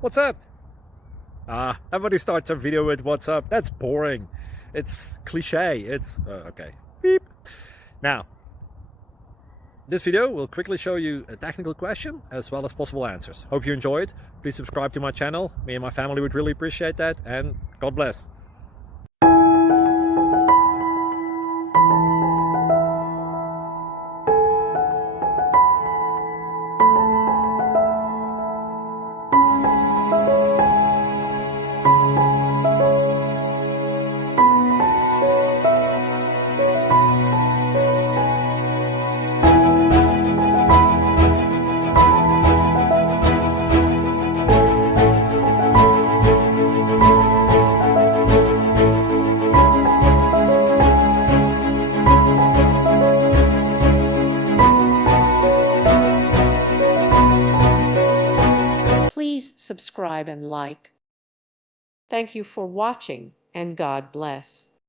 What's up? Everybody starts a video with what's up. That's boring. It's cliche. Okay. Beep. Now, this video will quickly show you a technical question as well as possible answers. Hope you enjoyed. Please subscribe to my channel. Me and my family would really appreciate that. And God bless. Please subscribe and like. Thank you for watching, and God bless.